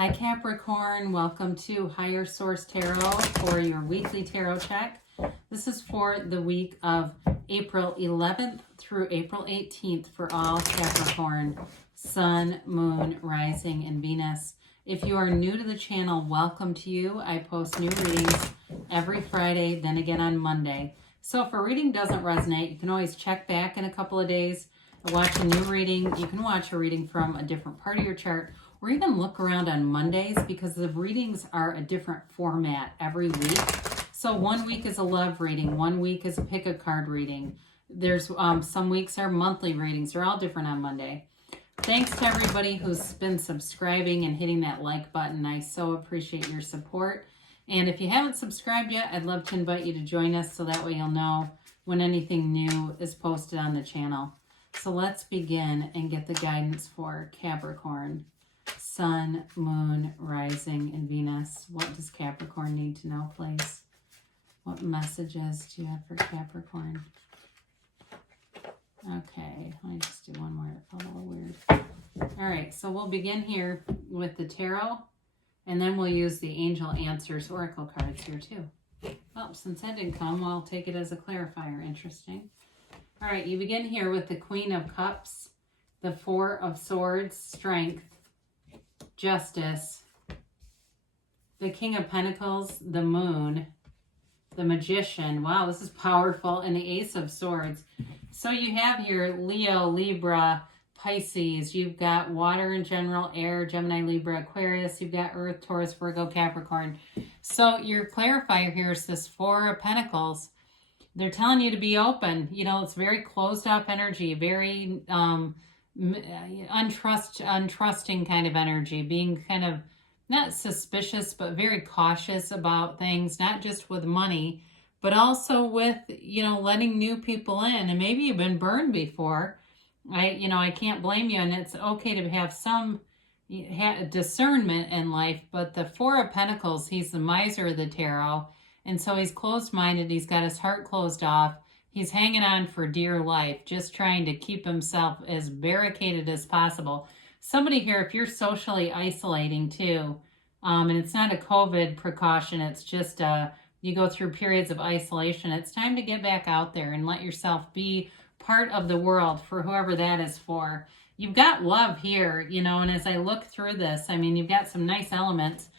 Hi Capricorn, welcome to Higher Source Tarot for your weekly tarot check. This is for the week of April 11th through April 18th for all Capricorn, Sun, Moon, Rising, and Venus. If you are new to the channel, welcome to you. I post new readings every Friday, then again on Monday. So if a reading doesn't resonate, you can always check back in a couple of days, watch a new reading. You can watch a reading from a different part of your chart, or even look around on Mondays because the readings are a different format every week. So 1 week is a love reading, 1 week is a pick a card reading. There's some weeks are monthly readings. They're all different on Monday. Thanks to everybody who's been subscribing and hitting that like button. I so appreciate your support. And if you haven't subscribed yet, I'd love to invite you to join us so that way you'll know when anything new is posted on the channel. So let's begin and get the guidance for Capricorn. Sun, Moon, Rising, and Venus. What does Capricorn need to know, please? What messages do you have for Capricorn? Okay, let me just do one more. That felt a little weird. All right, so we'll begin here with the tarot, and then we'll use the Angel Answers Oracle cards here too. Well, since that didn't come, I'll take it as a clarifier. Interesting. All right, you begin here with the Queen of Cups, the Four of Swords, Strength, Justice, the King of Pentacles, the Moon, the Magician. Wow, this is powerful. And the Ace of Swords. So you have here Leo, Libra, Pisces. You've got water in general, air, Gemini, Libra, Aquarius. You've got Earth, Taurus, Virgo, Capricorn. So your clarifier here is this Four of Pentacles. They're telling you to be open. You know, it's very closed off energy, very untrusting kind of energy, being kind of not suspicious, but very cautious about things, not just with money, but also with, you know, letting new people in. And maybe you've been burned before. I can't blame you, and it's okay to have some discernment in life. But the Four of Pentacles, he's the miser of the tarot, and so he's closed-minded. He's got his heart closed off. He's hanging on for dear life, just trying to keep himself as barricaded as possible. Somebody here, if you're socially isolating too, and it's not a COVID precaution, it's just you go through periods of isolation, it's time to get back out there and let yourself be part of the world for whoever that is for. You've got love here, you know, and as I look through this, I mean, you've got some nice elements.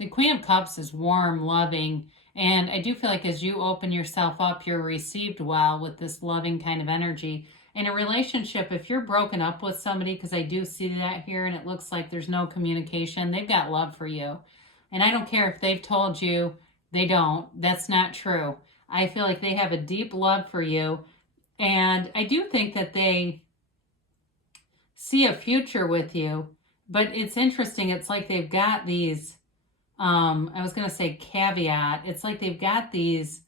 The Queen of Cups is warm, loving, and I do feel like as you open yourself up, you're received well with this loving kind of energy. In a relationship, if you're broken up with somebody, because I do see that here, and it looks like there's no communication, they've got love for you. And I don't care if they've told you they don't. That's not true. I feel like they have a deep love for you. And I do think that they see a future with you. But it's interesting. It's like they've got these... I was going to say caveat. It's like they've got these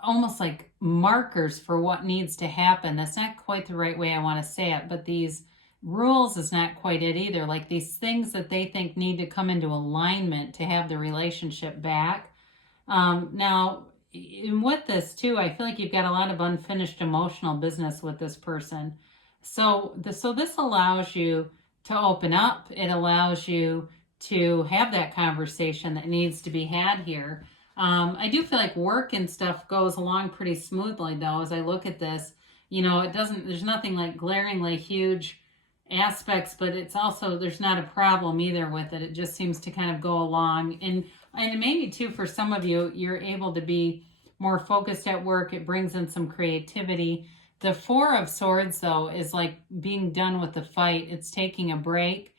almost like markers for what needs to happen. That's not quite the right way I want to say it, but these rules is not quite it either. Like these things that they think need to come into alignment to have the relationship back. Now, with this too, I feel like you've got a lot of unfinished emotional business with this person. So this allows you to open up. It allows you to have that conversation that needs to be had here. I do feel like work and stuff goes along pretty smoothly though. As I look at this, you know, there's nothing like glaringly huge aspects, but it's also, there's not a problem either with it. It just seems to kind of go along. And maybe too, for some of you, you're able to be more focused at work. It brings in some creativity. The Four of Swords though is like being done with the fight. It's taking a break.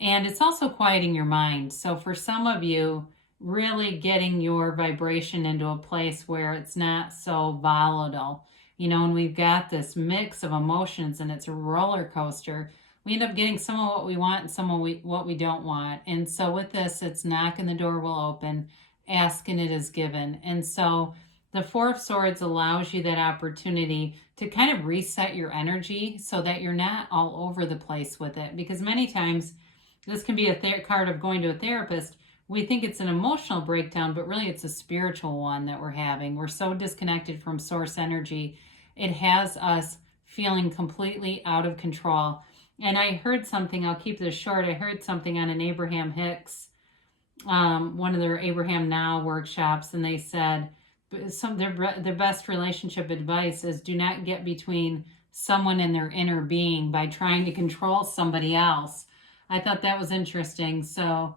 And it's also quieting your mind. So for some of you, really getting your vibration into a place where it's not so volatile. You know, and we've got this mix of emotions and it's a roller coaster. We end up getting some of what we want and some of what we don't want. And so with this, it's knocking the door will open, asking it is given. And so the Four of Swords allows you that opportunity to kind of reset your energy so that you're not all over the place with it. Because many times, this can be a card of going to a therapist. We think it's an emotional breakdown, but really it's a spiritual one that we're having. We're so disconnected from source energy. It has us feeling completely out of control. And I heard something, I'll keep this short. I heard something on an Abraham Hicks, one of their Abraham Now workshops, and they said their best relationship advice is do not get between someone and their inner being by trying to control somebody else. I thought that was interesting. So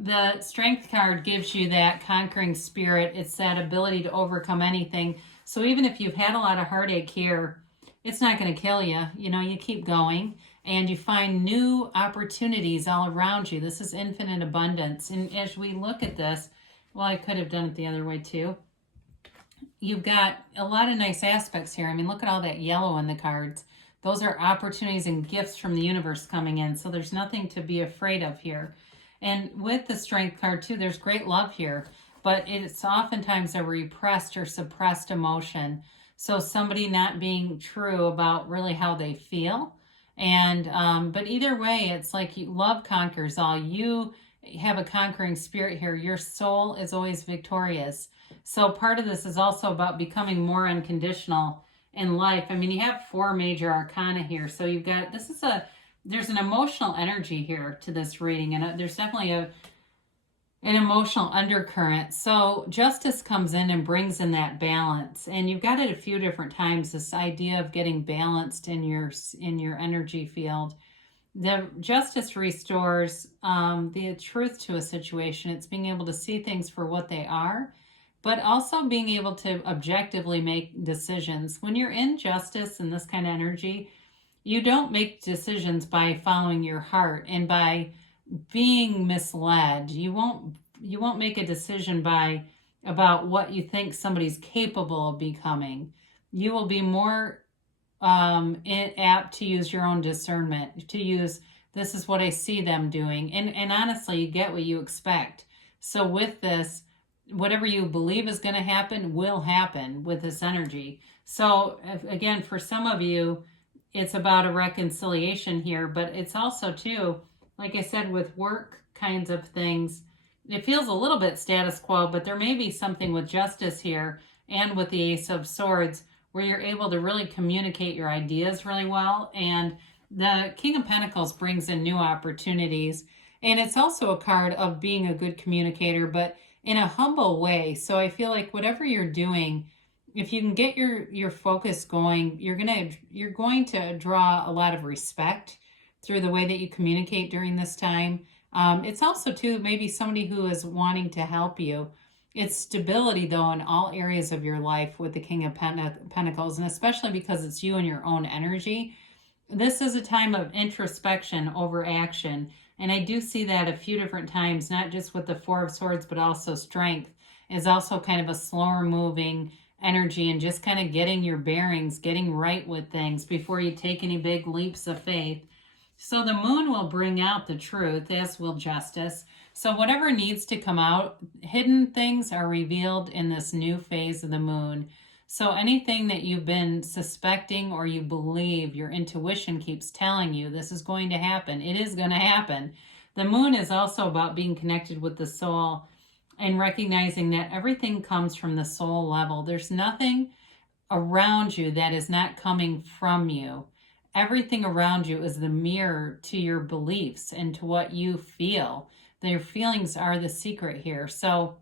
the Strength card gives you that conquering spirit. It's that ability to overcome anything. So even if you've had a lot of heartache here, it's not going to kill you. You know, you keep going and you find new opportunities all around you. This is infinite abundance. And as we look at this, well, I could have done it the other way too. You've got a lot of nice aspects here. I mean, look at all that yellow in the cards. Those are opportunities and gifts from the universe coming in. So there's nothing to be afraid of here. And with the Strength card too, there's great love here, but it's oftentimes a repressed or suppressed emotion. So somebody not being true about really how they feel. And, but either way, it's like love conquers all. You have a conquering spirit here. Your soul is always victorious. So part of this is also about becoming more unconditional in life. I mean, you have 4 major arcana here. So you've got, there's an emotional energy here to this reading. And there's definitely an emotional undercurrent. So justice comes in and brings in that balance. And you've got it a few different times, this idea of getting balanced in your energy field. The justice restores the truth to a situation. It's being able to see things for what they are, but also being able to objectively make decisions. When you're in justice and this kind of energy, you don't make decisions by following your heart and by being misled. You won't make a decision about what you think somebody's capable of becoming. You will be more apt to use your own discernment, to use, this is what I see them doing. And honestly, you get what you expect. So with this, whatever you believe is going to happen will happen with this energy. So again, for some of you, it's about a reconciliation here, but it's also too, like I said, with work kinds of things, it feels a little bit status quo, but there may be something with justice here and with the Ace of Swords where you're able to really communicate your ideas really well. And the King of Pentacles brings in new opportunities. And it's also a card of being a good communicator, but in a humble way. So I feel like whatever you're doing, if you can get your focus going, you're going to draw a lot of respect through the way that you communicate during this time. It's also too maybe somebody who is wanting to help you. It's stability though in all areas of your life with the King of Pentacles, and especially because it's you and your own energy. This is a time of introspection over action. And I do see that a few different times, not just with the Four of Swords, but also Strength is also kind of a slower moving energy and just kind of getting your bearings, getting right with things before you take any big leaps of faith. So the moon will bring out the truth, as will justice. So whatever needs to come out, hidden things are revealed in this new phase of the moon. So anything that you've been suspecting or you believe, your intuition keeps telling you this is going to happen. It is going to happen. The moon is also about being connected with the soul and recognizing that everything comes from the soul level. There's nothing around you that is not coming from you. Everything around you is the mirror to your beliefs and to what you feel. Your feelings are the secret here. So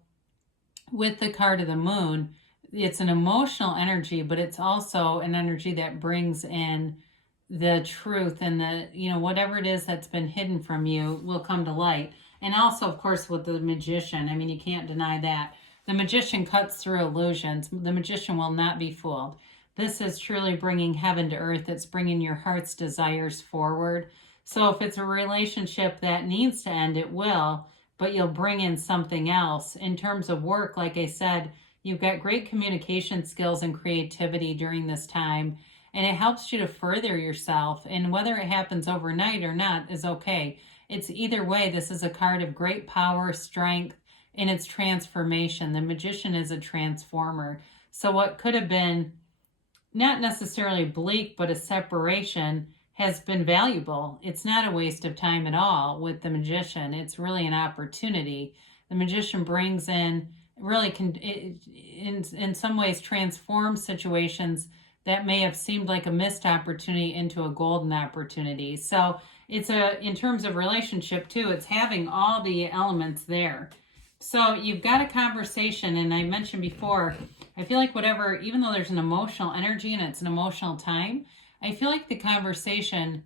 with the card of the moon, it's an emotional energy, but it's also an energy that brings in the truth and whatever it is that's been hidden from you will come to light. And also, of course, with the magician, I mean, you can't deny that. The magician cuts through illusions. The magician will not be fooled. This is truly bringing heaven to earth. It's bringing your heart's desires forward. So if it's a relationship that needs to end, it will, but you'll bring in something else. In terms of work, like I said, you've got great communication skills and creativity during this time, and it helps you to further yourself. And whether it happens overnight or not is okay. It's either way, this is a card of great power, strength, in its transformation. The magician is a transformer. So what could have been not necessarily bleak, but a separation has been valuable. It's not a waste of time at all with the magician. It's really an opportunity. The magician brings in, really can, in some ways, transform situations that may have seemed like a missed opportunity into a golden opportunity. So it's in terms of relationship too, it's having all the elements there. So you've got a conversation, and I mentioned before, I feel like whatever, even though there's an emotional energy and it's an emotional time, I feel like the conversation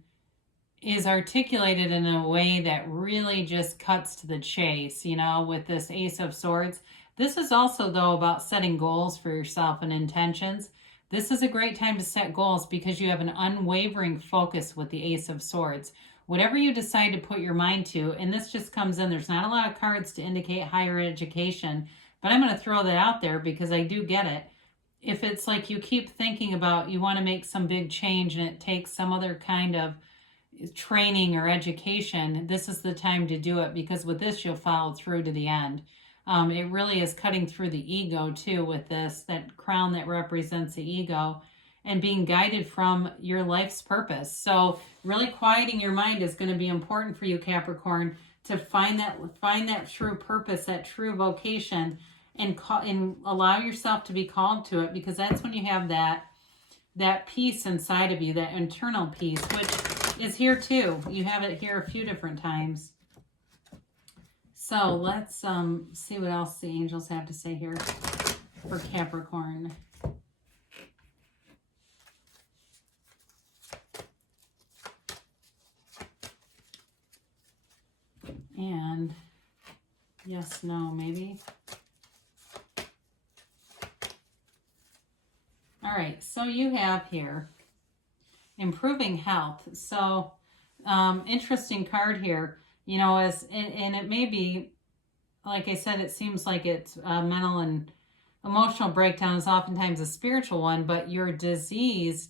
is articulated in a way that really just cuts to the chase, with this Ace of Swords. This is also, though, about setting goals for yourself and intentions. This is a great time to set goals because you have an unwavering focus with the Ace of Swords. Whatever you decide to put your mind to, and this just comes in, there's not a lot of cards to indicate higher education, but I'm going to throw that out there because I do get it. If it's like you keep thinking about you want to make some big change and it takes some other kind of training or education, this is the time to do it, because with this you'll follow through to the end. It really is cutting through the ego too with this, that crown that represents the ego, and being guided from your life's purpose. So really quieting your mind is going to be important for you, Capricorn, to find that true purpose, that true vocation, and allow yourself to be called to it, because that's when you have that peace inside of you, that internal peace, which is here too. You have it here a few different times. So let's see what else the angels have to say here for Capricorn. And yes, no, maybe. All right, so you have here improving health. So interesting card here, and it may be, like I said, it seems like it's mental and emotional breakdown is oftentimes a spiritual one, but your dis-ease,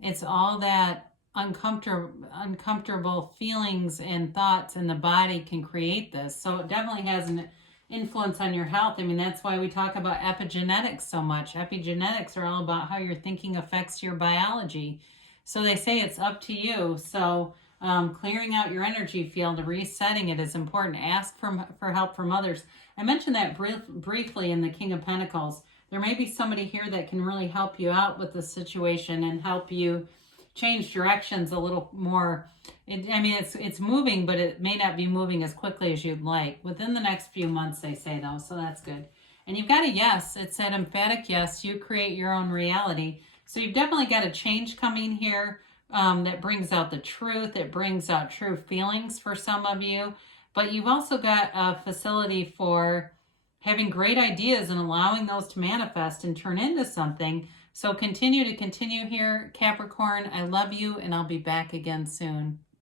it's all that uncomfortable feelings and thoughts in the body can create this. So it definitely has an influence on your health. I mean, that's why we talk about epigenetics so much. Epigenetics are all about how your thinking affects your biology. So they say it's up to you. So clearing out your energy field and resetting it is important. Ask for help from others. I mentioned that briefly in the King of Pentacles. There may be somebody here that can really help you out with the situation and help you change directions a little more. It's moving, but it may not be moving as quickly as you'd like. Within the next few months, they say, though, so that's good. And you've got a yes. It's an emphatic yes. You create your own reality. So you've definitely got a change coming here that brings out the truth. It brings out true feelings for some of you. But you've also got a facility for having great ideas and allowing those to manifest and turn into something. So continue here, Capricorn. I love you, and I'll be back again soon.